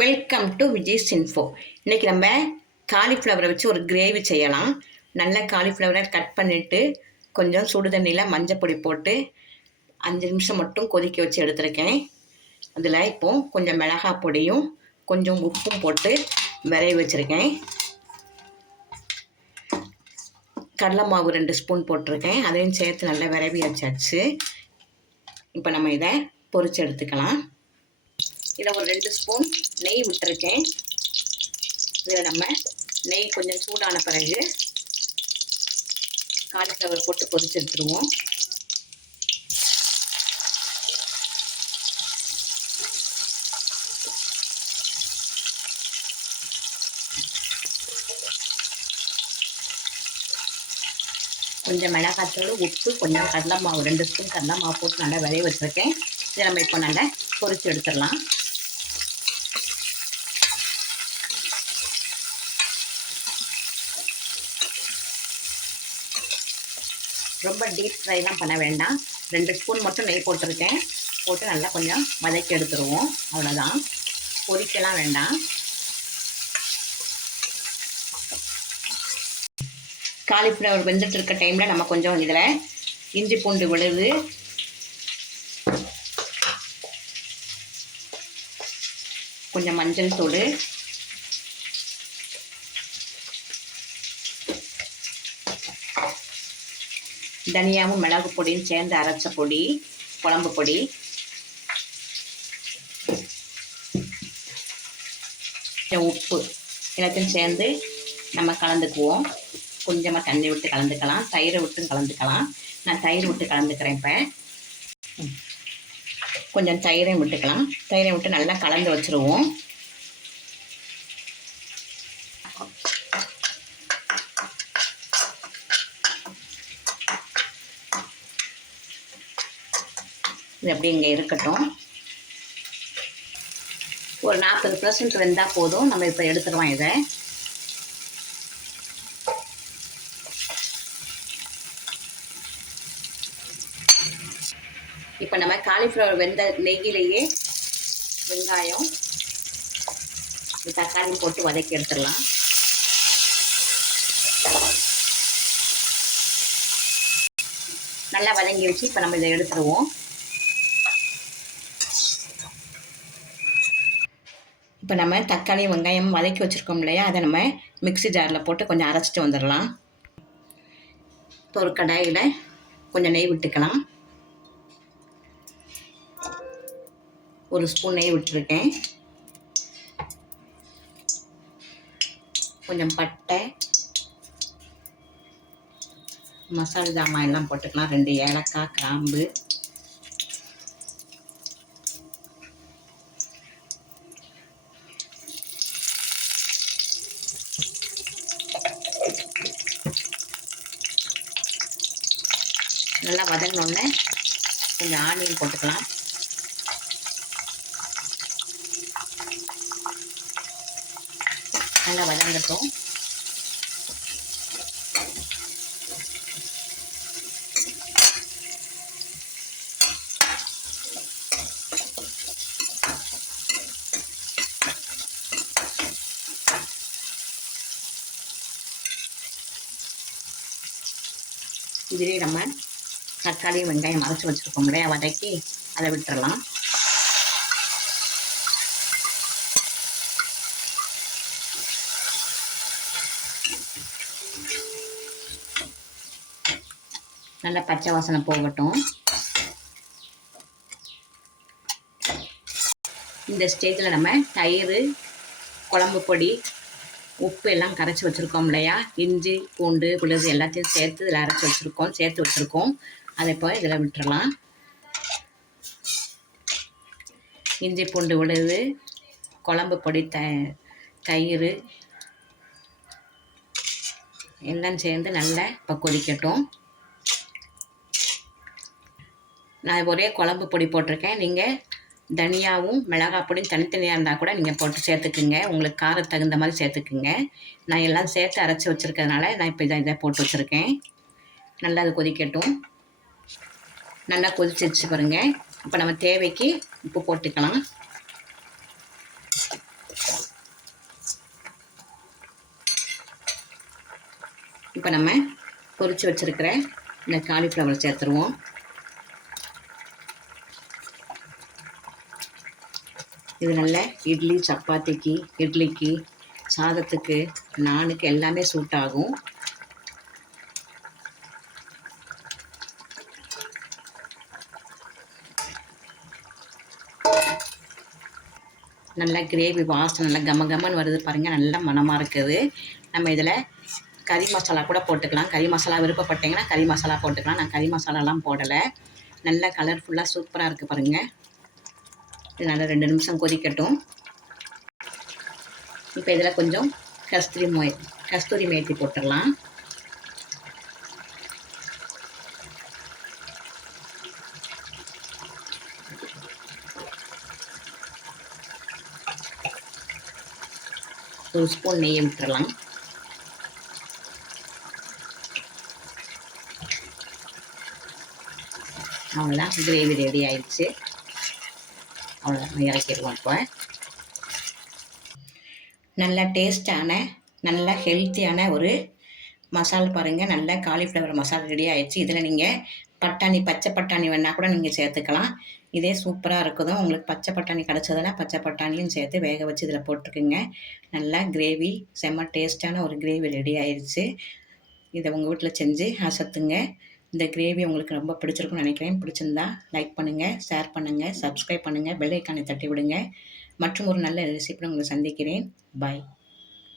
Welcome to Vijay's info. இன்றைக்கி நம்ம காலிஃப்ளவரை வச்சு ஒரு கிரேவி செய்யலாம். நல்ல காலிஃப்ளவரை கட் பண்ணிவிட்டு கொஞ்சம் சுடு தண்ணியில் மஞ்சள் பொடி போட்டு 5 நிமிஷம் மட்டும் கொதிக்க வச்சு எடுத்துருக்கேன். அதில் இப்போது கொஞ்சம் மிளகாய் பொடியும் கொஞ்சம் உப்பும் போட்டு விரைய வச்சுருக்கேன். கடலை மாவு 2 ஸ்பூன் போட்டிருக்கேன். அதையும் சேர்த்து நல்லா விரைவி வச்சாச்சு. இப்போ நம்ம இதை பொரித்து எடுத்துக்கலாம். இதில் ஒரு 2 ஸ்பூன் நெய் விட்டுருக்கேன். இதில் நம்ம நெய் கொஞ்சம் சூடான பிறகு காலிஃப்ளவர் போட்டு பொரிச்சு எடுத்துருவோம். கொஞ்சம் மிளகாத்தூள், உப்பு, கொஞ்சம் கடலை மாவு 2 ஸ்பூன் கடலை மாவு போட்டு நல்லா விளைய வச்சுருக்கேன். இதை நம்ம இப்போ நல்லா பொரிச்சு எடுத்துடலாம். ரொம்ப டீப் ஃப்ரைலாம் பண்ண வேண்டாம். 2 ஸ்பூன் மட்டும் நெய் போட்டிருக்கேன். போட்டு நல்லா கொஞ்சம் வதக்கி எடுத்துருவோம். அவ்வளோதான், பொரிக்கலாம் வேண்டாம். காலிஃப்ளவர் வெந்துட்டு இருக்க டைமில் நம்ம கொஞ்சம் இதில் இஞ்சி பூண்டு விழுது, கொஞ்சம் மஞ்சள் தூள், தனியாவும் மிளகு பொடியும் சேர்ந்து அரைச்ச பொடி, குழம்பு பொடி, உப்பு எல்லாத்தையும் சேர்ந்து நம்ம கலந்துக்குவோம். கொஞ்சமாக தண்ணி விட்டு கலந்துக்கலாம், தயிரை விட்டு கலந்துக்கலாம். நான் தயிர் விட்டு கலந்துக்கிறேன். இப்போ கொஞ்சம் தயிரையும் விட்டுக்கலாம். தயிரை விட்டு நல்லா கலந்து வச்சுருவோம். இது அப்படி இங்கே இருக்கட்டும். ஒரு 40% வெந்தால் போதும். நம்ம இப்போ எடுத்துருவோம் இதை. இப்போ நம்ம காலிஃப்ளவர் வெந்த நெய்யிலேயே வெங்காயம், தக்காளி போட்டு வதக்கி எடுத்துடலாம். நல்லா வதங்கி வச்சு இப்போ நம்ம இதை எடுத்துருவோம். இப்போ நம்ம தக்காளி வெங்காயம் வதக்கி வச்சுருக்கோம் இல்லையா, அதை நம்ம மிக்ஸி ஜாரில் போட்டு கொஞ்சம் அரைச்சிட்டு வந்துடலாம். இப்போ ஒரு கடாயில் கொஞ்சம் நெய் விட்டுக்கலாம். 1 ஸ்பூன் நெய் விட்டுருக்கேன். கொஞ்சம் பட்டை, மசாலா ஜாமான் எல்லாம் போட்டுக்கலாம். 2 ஏலக்காய், கிராம்பு, நல்லா வதங்கினோடனே கொஞ்சம் ஆனியன் போட்டுக்கலாம். நல்லா வதங்கட்டும். இதிலே நம்ம தக்காளி வெங்காயம் அரைச்சி வச்சுருக்கோம் இல்லையா, வதக்கி அதை விட்டுறலாம். நல்லா பச்சை வாசனை போகட்டும். இந்த ஸ்டேஜில் நம்ம தயிர், குழம்பு பொடி, உப்பு எல்லாம் கரைச்சி வச்சுருக்கோம் இல்லையா, இஞ்சி பூண்டு விழுது எல்லாத்தையும் சேர்த்து இதில் அரைச்சி சேர்த்து வச்சுருக்கோம். அதை இப்போ இதில் விட்டுறலாம். இஞ்சி பூண்டு விழுது, குழம்பு பொடி, தயிர் எல்லாம் சேர்ந்து நல்லா இப்போ கொதிக்கட்டும். நான் ஒரே குழம்பு பொடி போட்டிருக்கேன். நீங்கள் தனியாவும் மிளகாய் பொடியும் தனித்தனியாக இருந்தால் கூட நீங்கள் போட்டு சேர்த்துக்குங்க. உங்களுக்கு காரம் தகுந்த மாதிரி சேர்த்துக்குங்க. நான் எல்லாம் சேர்த்து அரைச்சி வச்சுருக்கிறதுனால நான் இப்போ இதை போட்டு வச்சுருக்கேன். நல்லா அது கொதிக்கட்டும். நல்லா கொதிச்சிருச்சு பாருங்கள். இப்போ நம்ம தேவைக்கு உப்பு போட்டுக்கலாம். இப்போ நம்ம பொரித்து வச்சுருக்கிற இந்த காலிஃப்ளவர் சேர்த்துருவோம். இது நல்ல இட்லி, சப்பாத்திக்கு, இட்லிக்கு, சாதத்துக்கு, நானுக்கு எல்லாமே சூட் ஆகும். நல்லா கிரேவி வாசனை நல்லா கமன்னு வருது பாருங்கள். நல்லா மணமாக இருக்குது. நம்ம இதில் கறி மசாலா கூட போட்டுக்கலாம். கறி மசாலா விருப்பப்பட்டீங்கன்னா கறி மசாலா போட்டுக்கலாம். நான் கறி மசாலாலாம் போடலை. நல்லா கலர்ஃபுல்லாக சூப்பராக இருக்குது பாருங்கள். இது நல்லா 2 நிமிஷம் கொதிக்கட்டும். இப்போ இதில் கொஞ்சம் கஸ்தூரி மேத்தி போட்டுடலாம். ஒரு ஸ்பூன் நெய்யை விட்டுறலாம். அவ்வளோதான், கிரேவி ரெடி ஆயிடுச்சு. அவ்வளோதான், இறக்கிடுவோம். இப்போ நல்ல டேஸ்டான நல்ல ஹெல்த்தியான ஒரு மசால் பாருங்கள். நல்ல காலிஃப்ளவர் மசாலா ரெடி ஆயிடுச்சு. இதில் நீங்கள் பச்சை பட்டாணி வேணால் கூட நீங்கள் சேர்த்துக்கலாம். இதே சூப்பராக இருக்குதும். உங்களுக்கு பச்சை பட்டாணி கிடச்சதுன்னா பச்சை பட்டாணியும் சேர்த்து வேக வச்சு இதில் போட்டுருக்குங்க. நல்லா கிரேவி செம்ம டேஸ்டான ஒரு கிரேவி ரெடி ஆயிடுச்சு. இதை உங்கள் வீட்டில் செஞ்சு அசத்துங்க. இந்த கிரேவி உங்களுக்கு ரொம்ப பிடிச்சிருக்குன்னு நினைக்கிறேன். பிடிச்சிருந்தா லைக் பண்ணுங்கள், ஷேர் பண்ணுங்கள், சப்ஸ்கிரைப் பண்ணுங்கள், பெல் ஐக்கானை தட்டி விடுங்க. மற்றும் ஒரு நல்ல ரெசிபியை உங்களை சந்திக்கிறேன். பாய்.